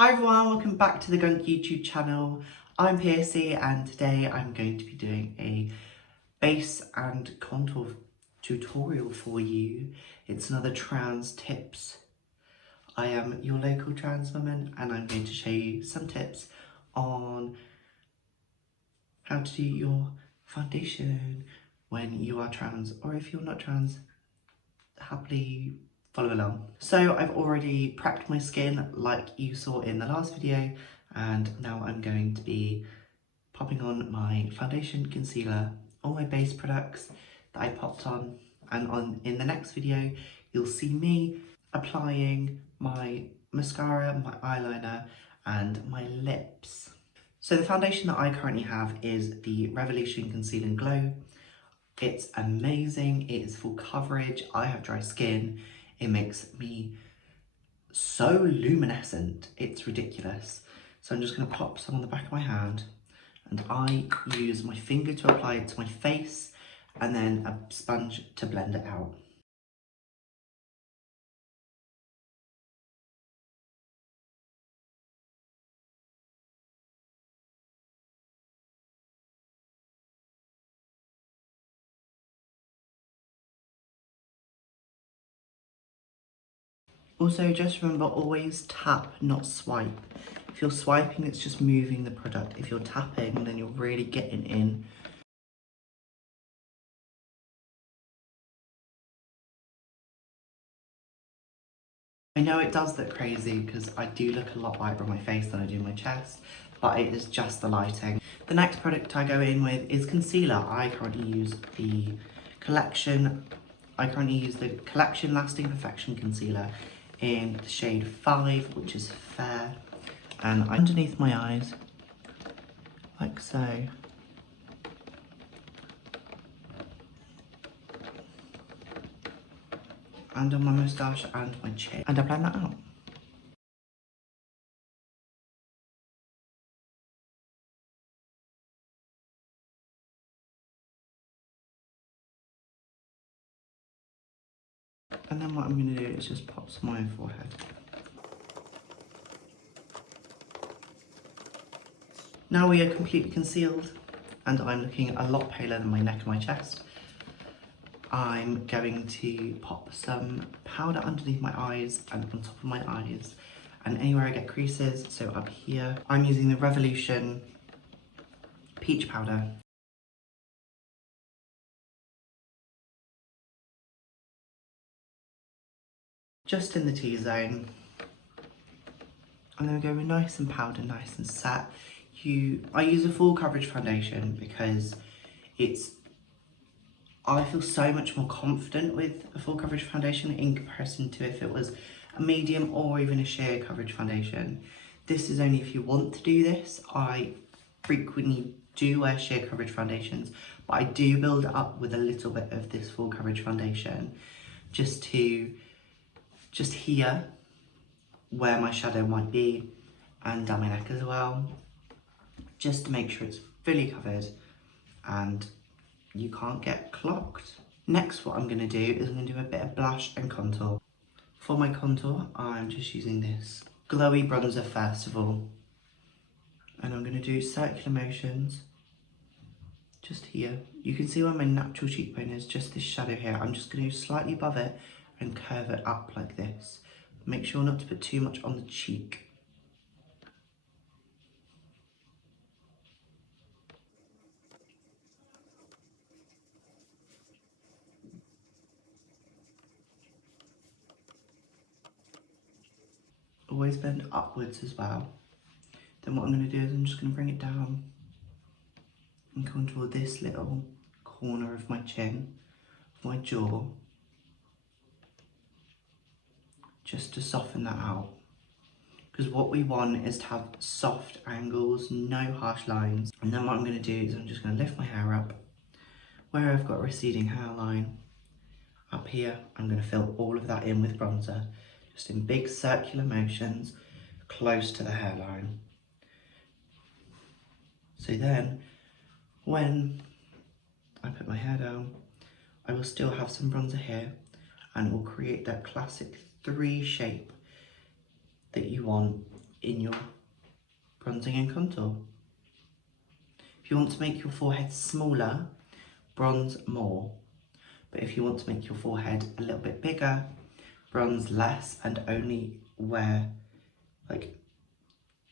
Hi everyone, welcome back to the GUNK YouTube channel. I'm Piercey and today I'm going to be doing a base and contour tutorial for you. It's another trans tips. I am your local trans woman and I'm going to show you some tips on how to do your foundation when you are trans, or if you're not trans, happily follow along. So I've already prepped my skin like you saw in the last video, and now I'm going to be popping on my foundation, concealer, all my base products that I popped on, and in the next video you'll see me applying my mascara, my eyeliner and my lips. So the foundation that I currently have is the Revolution Conceal and Glow. It's amazing, it is full coverage, I have dry skin, it makes me so luminescent, it's ridiculous. So I'm just going to pop some on the back of my hand, and I use my finger to apply it to my face and then a sponge to blend it out. Also, just remember, always tap, not swipe. If you're swiping, it's just moving the product. If you're tapping, then you're really getting in. I know it does look crazy because I do look a lot lighter on my face than I do on my chest, but it is just the lighting. The next product I go in with is concealer. I currently use the Collection Lasting Perfection Concealer in the shade 5, which is Fair. And underneath my eyes, like so. And on my moustache and my chin. And I blend that out. And then what I'm going to do is just pop some on my forehead. Now we are completely concealed and I'm looking a lot paler than my neck and my chest. I'm going to pop some powder underneath my eyes and on top of my eyes and anywhere I get creases, so up here. I'm using the Revolution Peach Powder. Just in the T-zone. And then we go with nice and powder, nice and set. I use a full coverage foundation because I feel so much more confident with a full coverage foundation in comparison to if it was a medium or even a sheer coverage foundation. This is only if you want to do this. I frequently do wear sheer coverage foundations, but I do build it up with a little bit of this full coverage foundation just here where my shadow might be and down my neck as well, just to make sure it's fully covered and you can't get clogged. Next, what I'm going to do is I'm going to do a bit of blush and contour. For my contour, I'm just using this glowy bronzer first of all. And I'm going to do circular motions just here. You can see where my natural cheekbone is, just this shadow here. I'm just going to go slightly above it and curve it up like this. Make sure not to put too much on the cheek. Always bend upwards as well. Then what I'm going to do is I'm just going to bring it down and contour this little corner of my chin, my jaw, just to soften that out. Because what we want is to have soft angles, no harsh lines. And then what I'm going to do is I'm just going to lift my hair up where I've got a receding hairline. Up here, I'm going to fill all of that in with bronzer, just in big circular motions close to the hairline. So then, when I put my hair down, I will still have some bronzer here, and it will create that classic 3 shape that you want in your bronzing and contour. If you want to make your forehead smaller, bronze more. But if you want to make your forehead a little bit bigger, bronze less and only wear like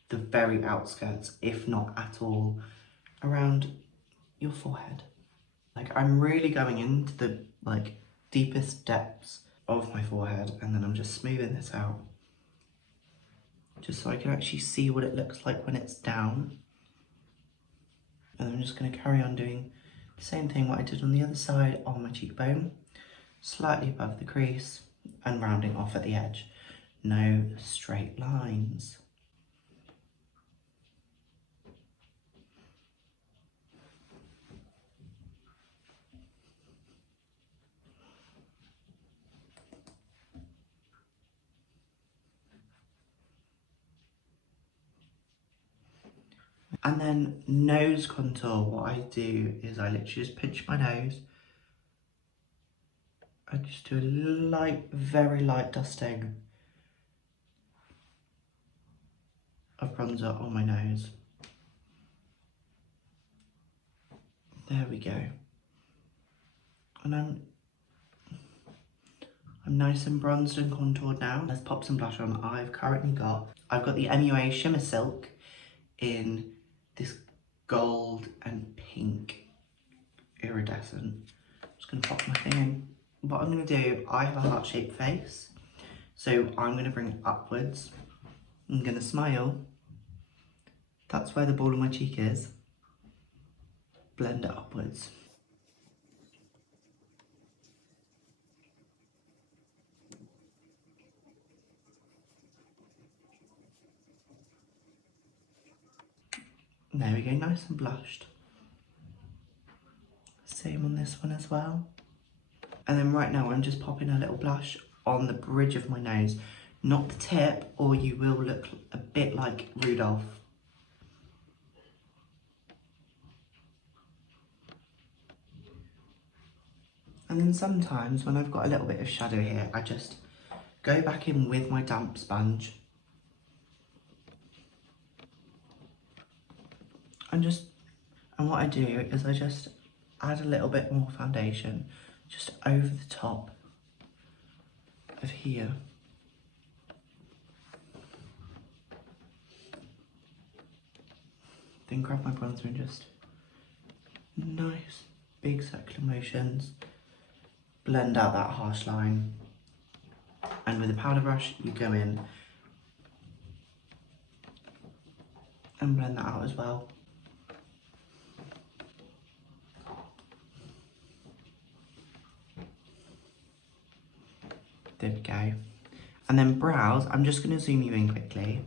the very outskirts, if not at all, around your forehead. Like, I'm really going into the like deepest depths of my forehead, and then I'm just smoothing this out just so I can actually see what it looks like when it's down. And I'm just going to carry on doing the same thing what I did on the other side on my cheekbone, slightly above the crease and rounding off at the edge. No straight lines. And then nose contour, what I do is I literally just pinch my nose. I just do a light, very light dusting of bronzer on my nose. There we go. And I'm nice and bronzed and contoured now. Let's pop some blush on. I've got the MUA Shimmer Silk in this gold and pink iridescent. Just gonna pop my thing in. What I'm gonna do, I have a heart-shaped face, so I'm gonna bring it upwards. I'm gonna smile. That's where the ball of my cheek is. Blend it upwards. There we go, nice and blushed. Same on this one as well. And then right now I'm just popping a little blush on the bridge of my nose, not the tip, or you will look a bit like Rudolph. And then sometimes when I've got a little bit of shadow here, I just go back in with my damp sponge and what I do is I just add a little bit more foundation just over the top of here. Then grab my bronzer and just nice big circular motions, blend out that harsh line. And with a powder brush, you go in and blend that out as well. There we go. And then brows, I'm just going to zoom you in quickly.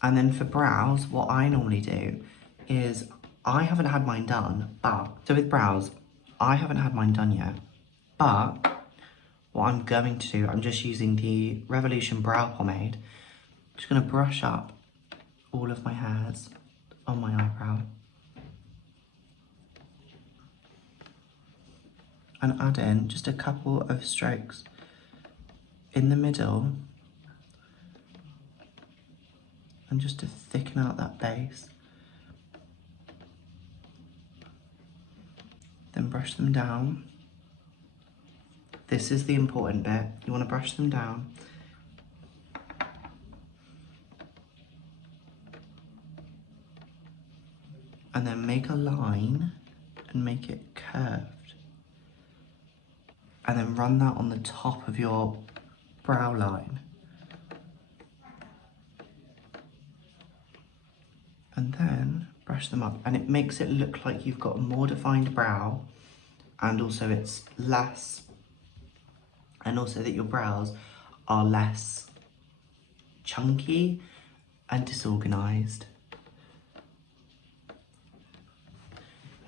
And then for brows, what I normally do is, I haven't had mine done, so with brows, I haven't had mine done yet, but what I'm going to do, I'm just using the Revolution Brow Pomade. I'm just going to brush up all of my hairs on my eyebrow. And add in just a couple of strokes in the middle, and just to thicken out that base. Then brush them down. This is the important bit. You want to brush them down. And then make a line and make it curved. And then run that on the top of your brow line. And then brush them up, and it makes it look like you've got a more defined brow, and also it's less, and also that your brows are less chunky and disorganized.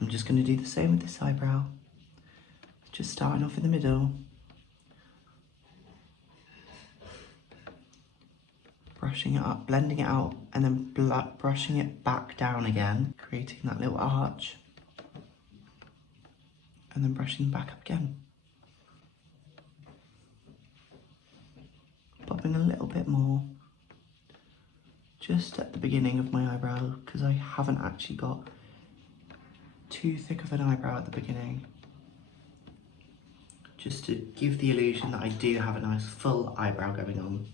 I'm just going to do the same with this eyebrow. Just starting off in the middle. Brushing it up, blending it out, and then brushing it back down again, creating that little arch. And then brushing back up again. Popping a little bit more. just at the beginning of my eyebrow, because I haven't actually got too thick of an eyebrow at the beginning. Just to give the illusion that I do have a nice full eyebrow going on.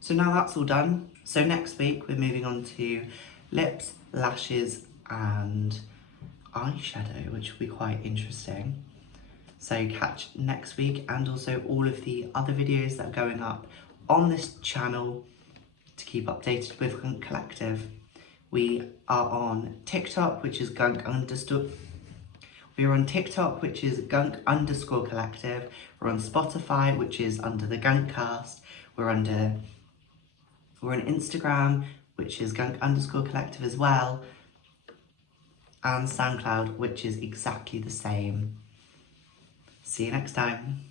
So now that's all done. So next week we're moving on to lips, lashes and eyeshadow, which will be quite interesting. So catch next week, and also all of the other videos that are going up on this channel to keep updated with GUNK Collective. We are on TikTok, which is We're on TikTok, which is GUNK_collective. We're on Spotify, which is under the GUNKcast. We're on Instagram, which is GUNK_collective as well. And SoundCloud, which is exactly the same. See you next time.